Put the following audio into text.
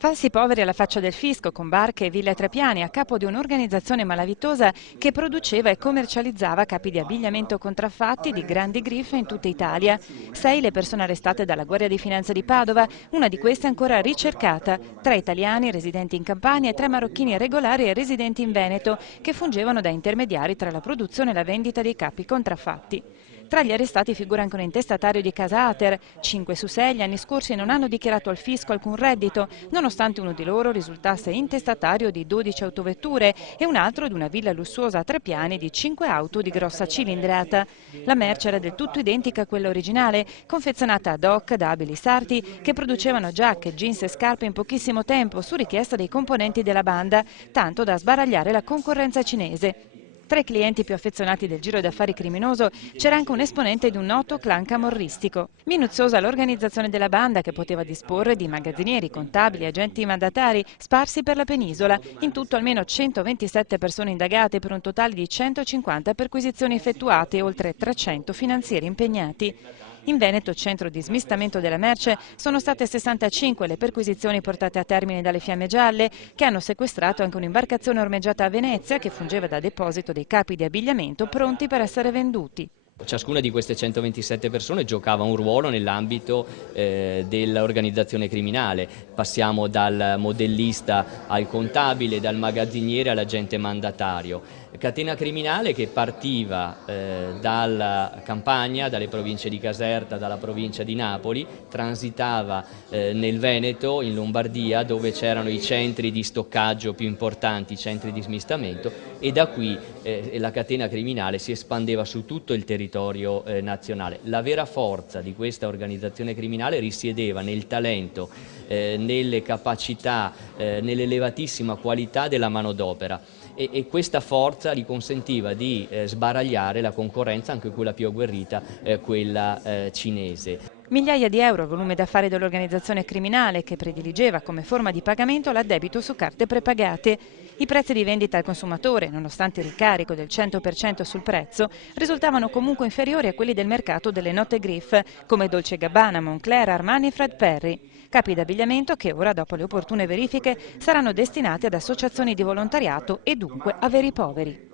Falsi poveri alla faccia del fisco, con barche e ville a tre piani a capo di un'organizzazione malavitosa che produceva e commercializzava capi di abbigliamento contraffatti di grandi griffe in tutta Italia. 6 le persone arrestate dalla Guardia di Finanza di Padova, una di queste ancora ricercata. 3 italiani residenti in Campania e 3 marocchini regolari e residenti in Veneto, che fungevano da intermediari tra la produzione e la vendita dei capi contraffatti. Tra gli arrestati figura anche un intestatario di Casa Ater. 5 su 6 gli anni scorsi non hanno dichiarato al fisco alcun reddito, nonostante uno di loro risultasse intestatario di 12 autovetture e un altro di una villa lussuosa a 3 piani di 5 auto di grossa cilindrata. La merce era del tutto identica a quella originale, confezionata ad hoc da abili sarti che producevano giacche, jeans e scarpe in pochissimo tempo su richiesta dei componenti della banda, tanto da sbaragliare la concorrenza cinese. Tra i clienti più affezionati del giro d'affari criminoso c'era anche un esponente di un noto clan camorristico. Minuziosa l'organizzazione della banda, che poteva disporre di magazzinieri, contabili, agenti mandatari sparsi per la penisola. In tutto almeno 127 persone indagate per un totale di 150 perquisizioni effettuate e oltre 300 finanzieri impegnati. In Veneto, centro di smistamento della merce, sono state 65 le perquisizioni portate a termine dalle Fiamme Gialle, che hanno sequestrato anche un'imbarcazione ormeggiata a Venezia che fungeva da deposito dei capi di abbigliamento pronti per essere venduti. Ciascuna di queste 127 persone giocava un ruolo nell'ambito dell'organizzazione criminale. Passiamo dal modellista al contabile, dal magazziniere all'agente mandatario. Catena criminale che partiva dalla Campania, dalle province di Caserta, dalla provincia di Napoli, transitava nel Veneto, in Lombardia, dove c'erano i centri di stoccaggio più importanti, i centri di smistamento, e da qui la catena criminale si espandeva su tutto il territorio nazionale. La vera forza di questa organizzazione criminale risiedeva nel talento, nelle capacità, nell'elevatissima qualità della manodopera, e questa forza gli consentiva di sbaragliare la concorrenza, anche quella più agguerrita, quella cinese. Migliaia di euro il volume d'affari dell'organizzazione criminale, che prediligeva come forma di pagamento l'addebito su carte prepagate. I prezzi di vendita al consumatore, nonostante il ricarico del 100% sul prezzo, risultavano comunque inferiori a quelli del mercato delle note griffe, come Dolce & Gabbana, Moncler, Armani e Fred Perry. Capi d'abbigliamento che ora, dopo le opportune verifiche, saranno destinati ad associazioni di volontariato e dunque a veri poveri.